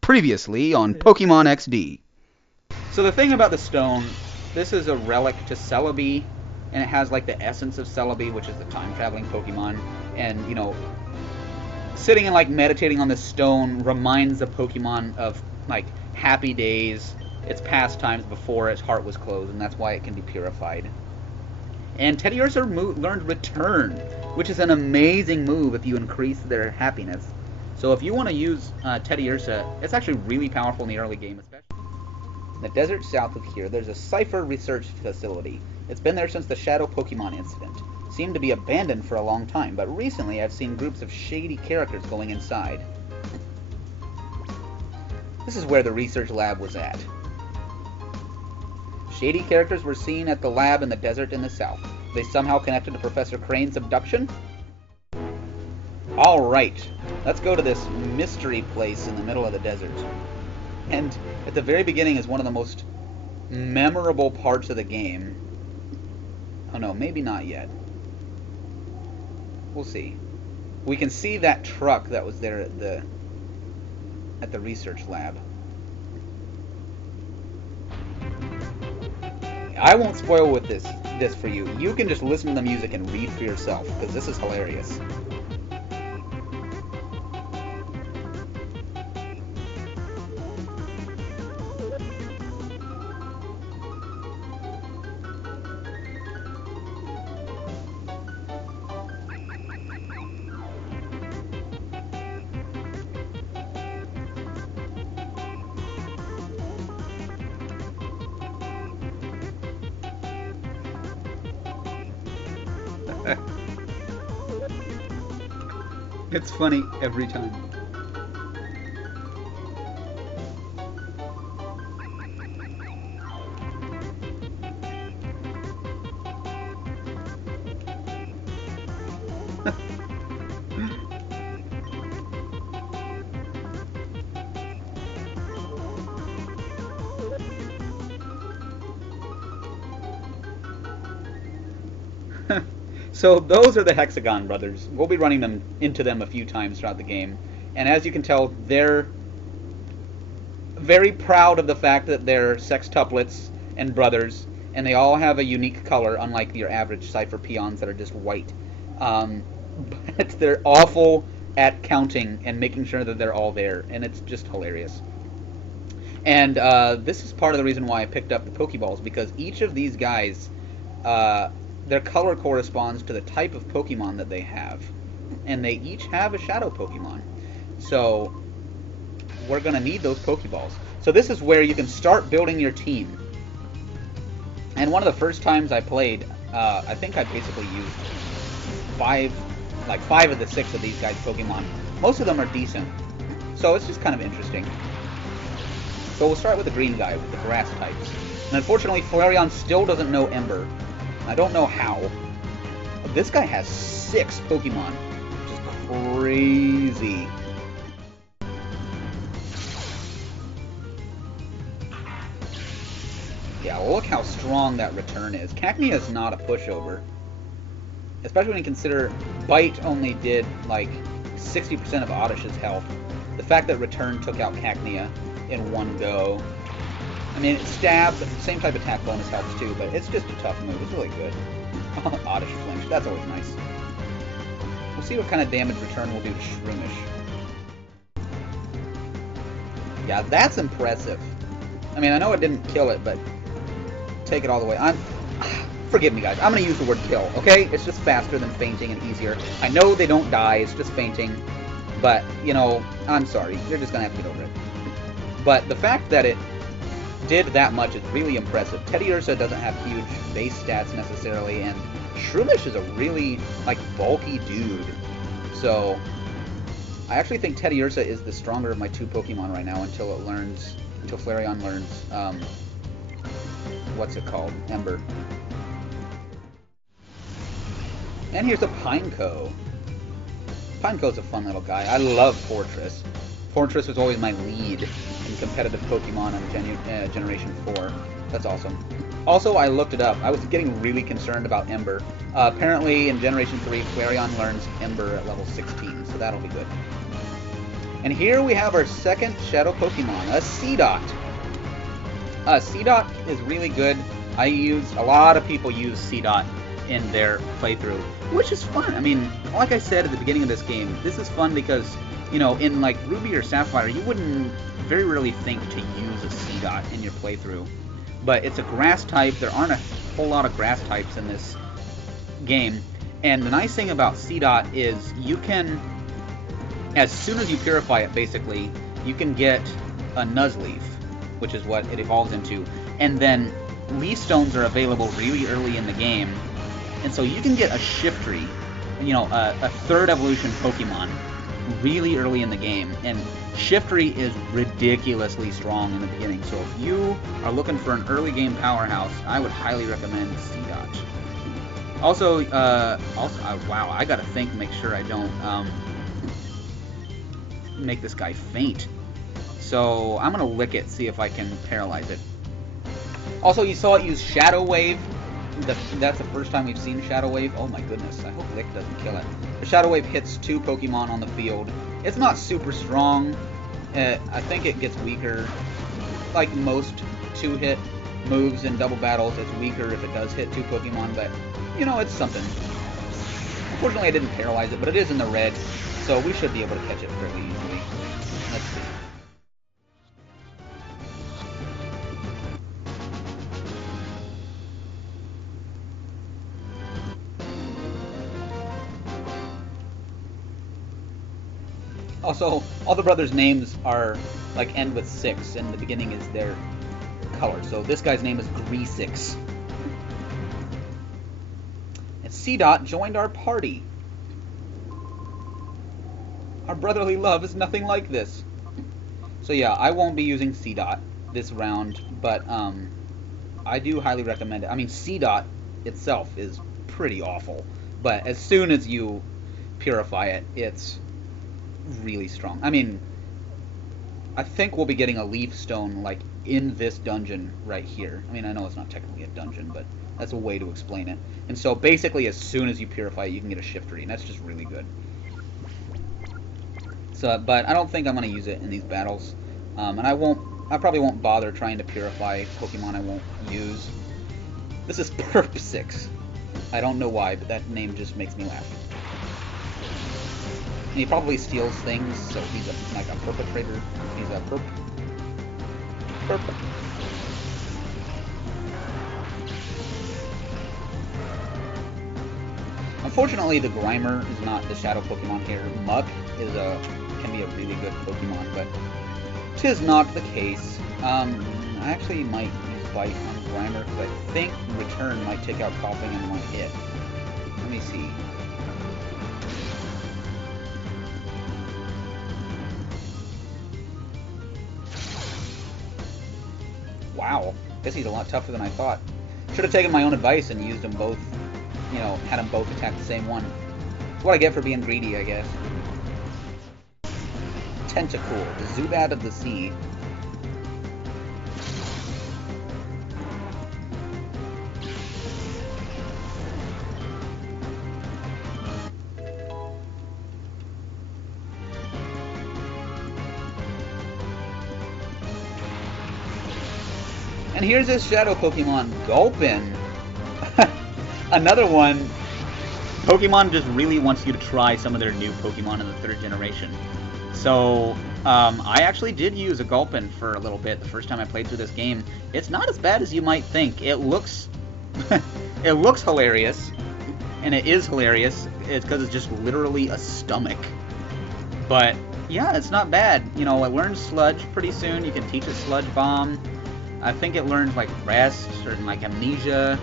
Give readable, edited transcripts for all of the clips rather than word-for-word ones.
Previously on Pokemon XD. So the thing about the stone, this is a relic to Celebi, and it has like the essence of Celebi, which is the time-traveling Pokemon. And, you know, sitting and like meditating on this stone reminds the Pokemon of like happy days, its past times before its heart was closed, and that's why it can be purified. And Teddiursa learned Return, which is an amazing move if you increase their happiness. So if you want to use Teddiursa, it's actually really powerful in the early game, especially. In the desert south of here, there's a Cypher research facility. It's been there since the Shadow Pokemon incident. It seemed to be abandoned for a long time, but recently I've seen groups of shady characters going inside. This is where the research lab was at. Shady characters were seen at the lab in the desert in the south. They somehow connected to Professor Crane's abduction? Alright, let's go to this mystery place in the middle of the desert. And at the very beginning is one of the most memorable parts of the game. Oh no, maybe not yet. We'll see. We can see that truck that was there at the research lab. I won't spoil with this for you. You can just listen to the music and read for yourself, because this is hilarious. It's funny every time. So those are the Hexagon brothers. We'll be running into them a few times throughout the game. And as you can tell, they're very proud of the fact that they're sextuplets and brothers, and they all have a unique color, unlike your average Cypher peons that are just white. But they're awful at counting and making sure that they're all there, and it's just hilarious. And this is part of the reason why I picked up the Pokeballs, because each of these guys, their color corresponds to the type of Pokemon that they have. And they each have a Shadow Pokemon. So we're going to need those Pokeballs. So this is where you can start building your team. And one of the first times I played, I think I basically used five of the 6 of these guys' Pokemon. Most of them are decent. So it's just kind of interesting. So we'll start with the green guy, with the grass types. And unfortunately, Flareon still doesn't know Ember. I don't know how. This guy has 6 Pokemon, which is crazy. Yeah, look how strong that Return is. Cacnea is not a pushover. Especially when you consider Bite only did like 60% of Oddish's health. The fact that Return took out Cacnea in one go. I mean, it stabs, the same type of attack bonus helps too, but it's just a tough move. It's really good. Oddish flinch, that's always nice. We'll see what kind of damage Return will do to Shroomish. Yeah, that's impressive. I mean, I know it didn't kill it, but take it all the way. Forgive me, guys. I'm going to use the word kill, okay? It's just faster than fainting and easier. I know they don't die, it's just fainting. But, you know, I'm sorry. You're just going to have to get over it. But the fact that it did that much is really impressive. Teddiursa doesn't have huge base stats necessarily, and Shroomish is a really, like, bulky dude. So, I actually think Teddiursa is the stronger of my 2 Pokemon right now until Flareon learns, what's it called? Ember. And here's a Pineco. Pineco's a fun little guy. I love Fortress. Fortress was always my lead in competitive Pokemon on Generation 4. That's awesome. Also, I looked it up. I was getting really concerned about Ember. Apparently, in Generation 3, Flareon learns Ember at level 16, so that'll be good. And here we have our second Shadow Pokemon, a Seedot. Seedot is really good. A lot of people use Seedot in their playthrough, which is fun. I mean, like I said at the beginning of this game, this is fun because, you know, in like Ruby or Sapphire, you wouldn't very rarely think to use a Seedot in your playthrough. But it's a grass type. There aren't a whole lot of grass types in this game. And the nice thing about Seedot is you can, as soon as you purify it, basically, you can get a Nuzleaf, which is what it evolves into. And then Leaf Stones are available really early in the game. And so you can get a Shiftry, you know, a third evolution Pokemon, really early in the game. And Shiftry is ridiculously strong in the beginning. So if you are looking for an early game powerhouse, I would highly recommend Seedot. Also, wow, I gotta think, make sure I don't make this guy faint. So I'm gonna lick it, see if I can paralyze it. Also, you saw it use Shadow Wave. That's the first time we've seen Shadow Wave. Oh my goodness, I hope Lick doesn't kill it. The Shadow Wave hits 2 Pokemon on the field. It's not super strong. I think it gets weaker. Like most 2-hit moves in double battles, it's weaker if it does hit 2 Pokemon, but, you know, it's something. Unfortunately, I didn't paralyze it, but it is in the red, so we should be able to catch it fairly easily. Let's see. Also, all the brothers' names are, like, end with 6, and the beginning is their color. So this guy's name is Greasix. And Seedot joined our party. Our brotherly love is nothing like this. So yeah, I won't be using Seedot this round, but I do highly recommend it. I mean, Seedot itself is pretty awful, but as soon as you purify it, it's really strong. I mean, I think we'll be getting a Leaf Stone, like, in this dungeon right here. I mean, I know it's not technically a dungeon, but that's a way to explain it. And so basically, as soon as you purify it, you can get a Shiftry, and that's just really good. So, but I don't think I'm going to use it in these battles. And I probably won't bother trying to purify Pokemon I won't use. This is Purpsix. I don't know why, but that name just makes me laugh. And he probably steals things, so he's like a perpetrator. He's a perp. Unfortunately, the Grimer is not the Shadow Pokemon here. Muck can be a really good Pokemon, but 'tis not the case. I actually might use Bite on Grimer, because I think Return might take out Coughing in one hit. Let me see. Wow, guess he's a lot tougher than I thought. Should have taken my own advice and used them both, you know, had them both attack the same one. That's what I get for being greedy, I guess. Tentacool, the Zubat of the sea. And here's this Shadow Pokemon, Gulpin. Another one. Pokemon just really wants you to try some of their new Pokemon in the 3rd generation. So, I actually did use a Gulpin for a little bit the first time I played through this game. It's not as bad as you might think. It looks it looks hilarious, and it is hilarious. It's because it's just literally a stomach. But yeah, it's not bad. You know, it learns Sludge pretty soon. You can teach it Sludge Bomb. I think it learns like Rest or like Amnesia.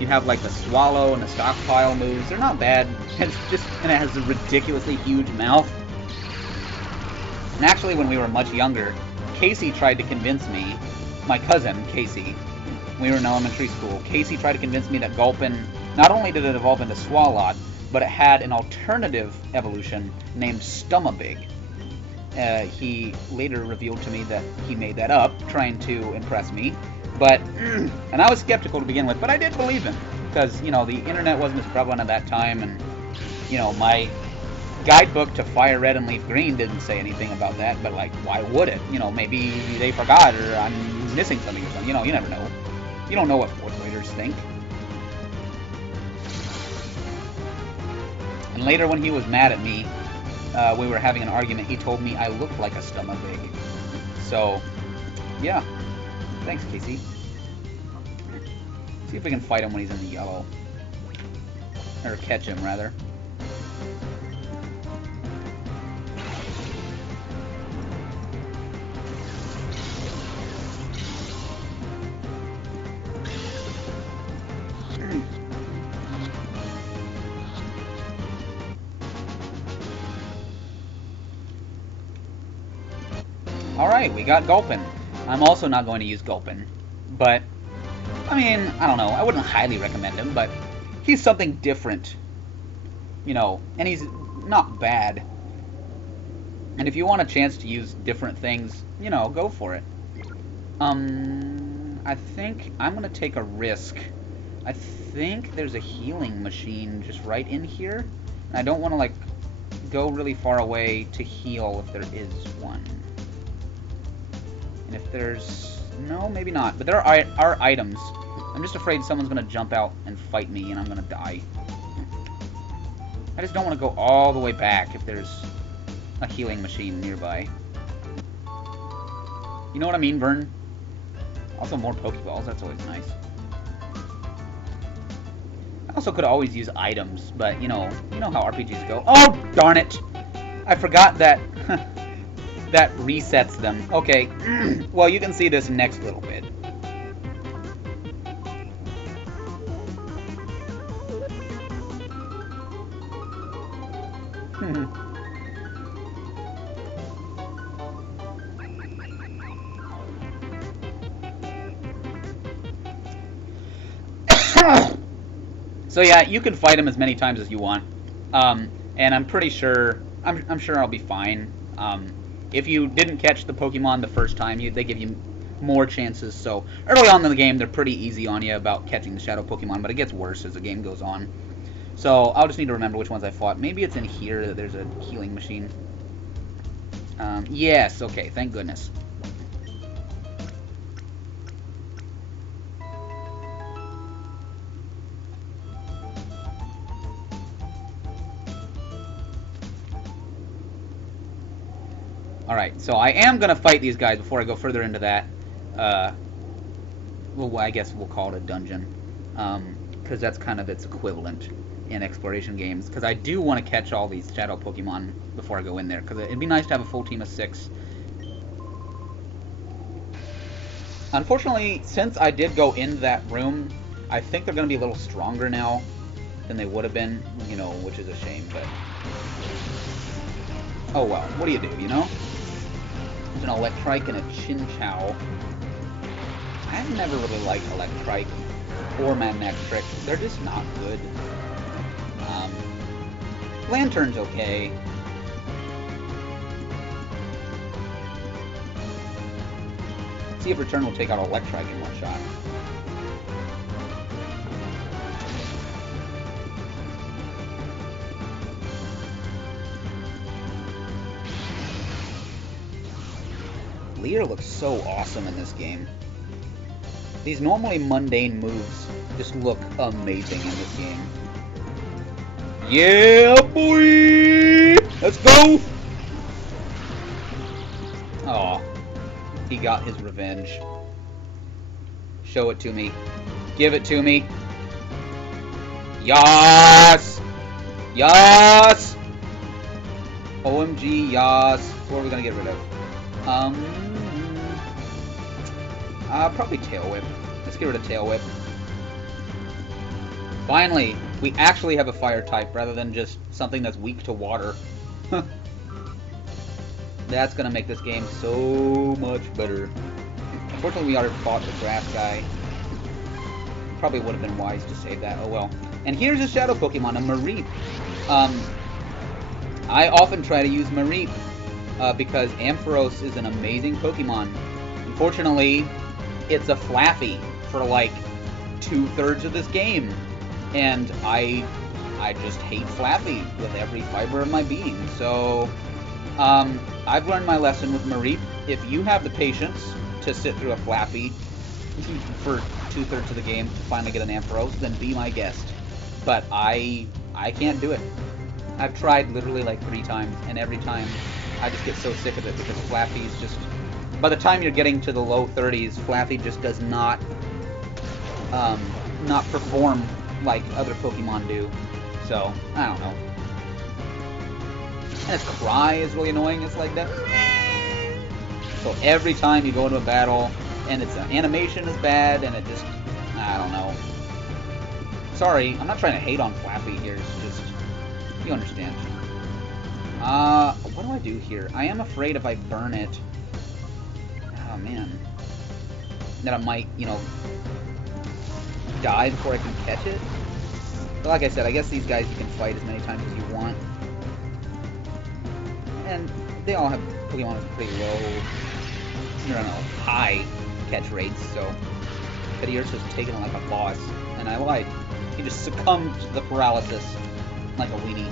You have like the Swallow and the Stockpile moves. They're not bad. It's just, and it has a ridiculously huge mouth. And actually, when we were much younger, Casey tried to convince me, my cousin Casey, when we were in elementary school, Casey tried to convince me that Gulpin, not only did it evolve into Swalot, but it had an alternative evolution named Stomabig. He later revealed to me that he made that up, trying to impress me. But, and I was skeptical to begin with, but I did believe him. Because, you know, the internet wasn't as prevalent at that time, and, you know, my guidebook to Fire Red and Leaf Green didn't say anything about that, but like, why would it? You know, maybe they forgot, or I'm missing something or something. You know, you never know. You don't know what 4th graders think. And later when he was mad at me, we were having an argument, he told me I looked like a stomach ache. So, yeah. Thanks, Casey. See if we can fight him when he's in the yellow. Or catch him, rather. Alright, we got Gulpin. I'm also not going to use Gulpin. But, I mean, I don't know. I wouldn't highly recommend him, but he's something different. You know, and he's not bad. And if you want a chance to use different things, you know, go for it. I think I'm going to take a risk. I think there's a healing machine just right in here. And I don't want to, like, go really far away to heal if there is one. And if there's... No, maybe not. But there are items. I'm just afraid someone's going to jump out and fight me and I'm going to die. I just don't want to go all the way back if there's a healing machine nearby. You know what I mean, Vern? Also, more Pokeballs. That's always nice. I also could always use items, but you know how RPGs go. Oh, darn it! I forgot that... that resets them. Okay, well, you can see this next little bit. So yeah, you can fight him as many times as you want, and I'm pretty sure I'm sure I'll be fine. If you didn't catch the Pokemon the first time, they give you more chances. So early on in the game, they're pretty easy on you about catching the Shadow Pokemon, but it gets worse as the game goes on. So I'll just need to remember which ones I fought. Maybe it's in here that there's a healing machine. Yes, okay, thank goodness. Alright, so I am going to fight these guys before I go further into that. Well, I guess we'll call it a dungeon. Because that's kind of its equivalent in exploration games. Because I do want to catch all these Shadow Pokemon before I go in there. Because it'd be nice to have a full team of 6. Unfortunately, since I did go in that room, I think they're going to be a little stronger now than they would have been. You know, which is a shame, but... Oh well, what do, you know? There's an Electrike and a Chinchou. I've never really liked Electrike or Manectric. They're just not good. Lantern's okay. See if Return will take out Electrike in one shot. Leer looks so awesome in this game. These normally mundane moves just look amazing in this game. Yeah, boy! Let's go! Aw. He got his revenge. Show it to me. Give it to me. Yas! Yas! OMG, yas. What are we gonna get rid of? Probably Tail Whip. Let's get rid of Tail Whip. Finally, we actually have a fire type rather than just something that's weak to water. That's gonna make this game so much better. Unfortunately, we already fought the grass guy. Probably would have been wise to save that. Oh well. And here's a Shadow Pokemon, a Mareep. I often try to use Mareep because Ampharos is an amazing Pokemon. Unfortunately, it's a Flaffy for like 2/3 of this game, and I I just hate Flappy with every fiber of my being. So, I've learned my lesson with Mareep. If you have the patience to sit through a Flappy for 2/3 of the game to finally get an Ampharos, then be my guest. But I can't do it. I've tried literally like 3 times, and every time I just get so sick of it because Flappy's just... By the time you're getting to the low 30s, Flappy just does not perform like other Pokemon do. So, I don't know. And its cry is really annoying. It's like that. So every time you go into a battle, and its animation is bad, and it just... I don't know. Sorry, I'm not trying to hate on Flappy here. It's just... You understand. What do I do here? I am afraid if I burn it... Oh, man. That I might, you know, die before I can catch it. But like I said, I guess these guys you can fight as many times as you want. And they all have Pokemon with pretty low, I don't know, high catch rates, so Teddiursa's taking it like a boss. And I lied. He just succumbed to the paralysis like a weenie.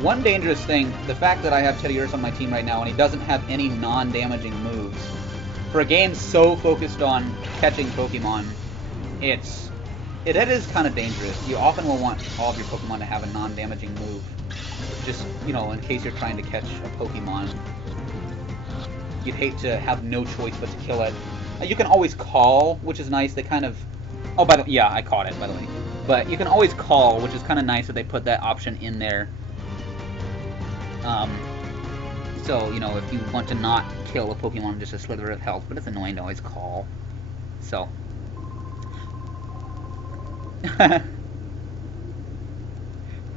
One dangerous thing, the fact that I have Teddiursa on my team right now and he doesn't have any non-damaging moves. For a game so focused on catching Pokemon, it is kind of dangerous. You often will want all of your Pokemon to have a non-damaging move. Just, you know, in case you're trying to catch a Pokemon. You'd hate to have no choice but to kill it. You can always call, which is nice. They kind of... Oh, by the way, yeah, I caught it, by the way. But you can always call, which is kind of nice that they put that option in there. So, you know, if you want to not kill a Pokemon just a slither of health, but it's annoying to always call. So.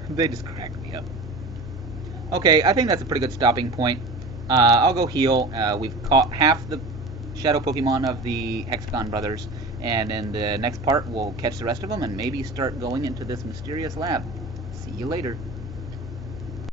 They just cracked me up. Okay, I think that's a pretty good stopping point. I'll go heal. We've caught half the Shadow Pokemon of the Hexagon Brothers, and in the next part we'll catch the rest of them and maybe start going into this mysterious lab. See you later.